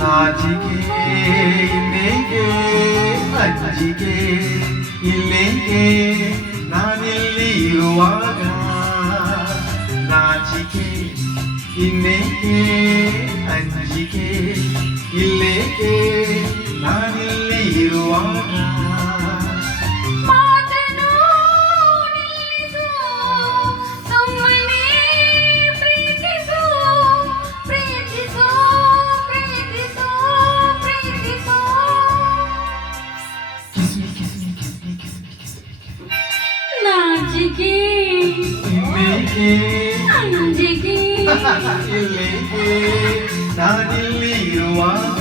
ನಾಚಿಕೆ ಇನ್ನೇಕೆ ಅಂಜಿಕೆ ಇಲ್ಲೇಕೆ ನಾನಿಲ್ಲಿ ಇರುವಾಗ ನಾಚಿಕೆ ಇನ್ನೇಕೆ ಅಂಜಿಕೆ ಇಲ್ಲೇಕೆ ನಾನಿಲ್ಲಿ ಇರುವಾಗ ನಾಚಿಕೆ ಇನ್ನೇಕೆ ಅಂಜಿಕೆ ಇಲ್ಲೇಕೆ ನಾನಿಲ್ಲಿ ಇರುವಾಗ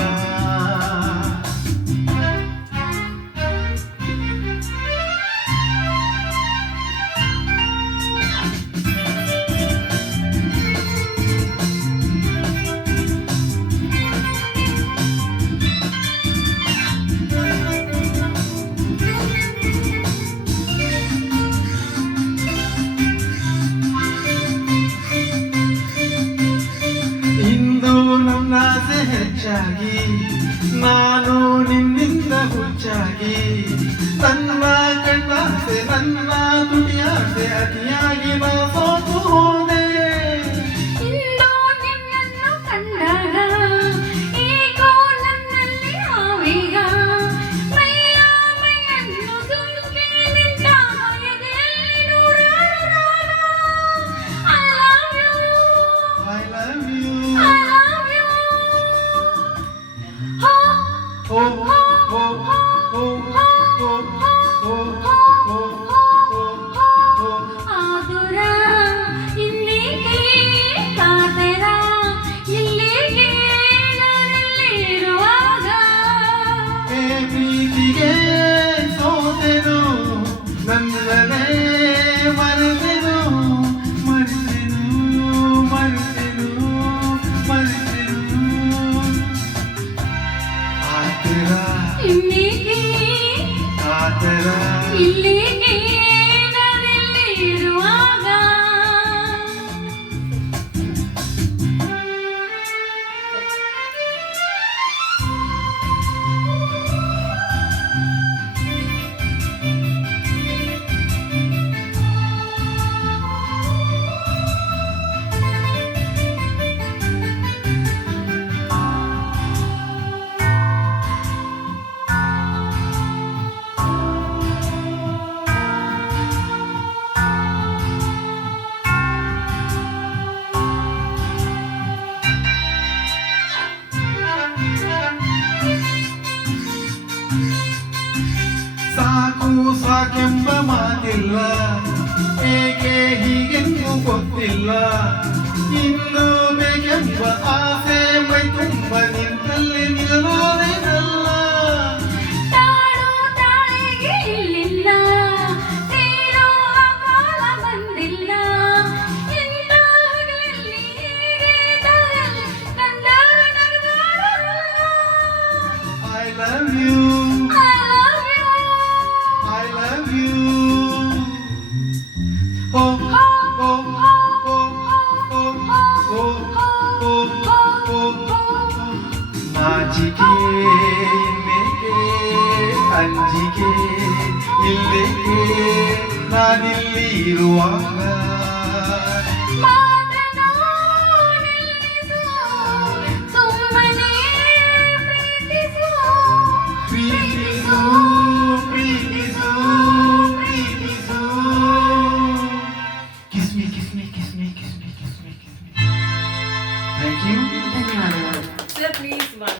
ನನ್ನಾಸೆ ಹೆಚ್ಚಾಗಿ ನಾನು ನಿನ್ನಿಂದ ಹುಚ್ಚಾಗಿ ನನ್ನ ಕಣ್ಣಾಸೆ ನನ್ನ ದುಡಿಯಾಸೆ ಅತಿಯಾಗಿ ನಾ ಸೋತು ಹೋದೆ ಇಂದು ನಿನ್ನನ್ನು ಕಂಡಾಗ ಈಗೋ ನನ್ನಲ್ಲಿ ಆವೇಗ ಮೈಯನ್ನು ಸುಂಕೆ ನಿಂತ ಎದೆಯಲ್ಲಿ ನೂರಾರು ರಾಗ I love you ಆದುರ ಇನ್ನೇಕೆ ಕಾದರ ಇಲ್ಲಿಗೆ ನಾನಿಲ್ಲಿರುವಾಗ ಪ್ರೀತಿಗೆ ಸೋತೆನು ನನ್ನನೇ ಮರೆತೆನು ಮರೆತೆನು ಮರೆತೆನು ಮರೆತೆನು ಆತರ ಇನ್ನೇಕೆ ಆತರ ಇಲ್ಲಿಗೆ ನಾನಿಲ್ಲಿರುವಾಗ ಸಾಕು ಸಾಕೆಂಬ ಮಾತಿಲ್ಲ ಏಕೆ ಹೀಗೆಂದು ಗೊತ್ತಿಲ್ಲ ಇನ್ನು ಬೇಕೆಂಬ ಆಸೆ ಮೈ ತುಂಬ ನಿಂತಲ್ಲಿ ನಿಲ್ಲೋದೇನಲ್ಲ ತಾಳು ತಾಳಿಗೆ ಇಲ್ಲಿಲ್ಲ ಸೇರೋ ಕಾಲ ಬಂದಿಲ್ಲ ಇಂಥ ಹಗಲಲ್ಲಿ ಹೀಗೆ ದಾರಲ್ಲಿ ಕಂಡಾರು ನಗದಾಡಲ್ಲ I love you I love I love you you oh oh oh oh oh oh ನಾಚಿಕೆ ಇನ್ನೇಕೆ ಅಂಜಿಕೆ ಇಲ್ಲೇಕೆ ನಾನಿಲ್ಲಿ ಇರುವಾಗ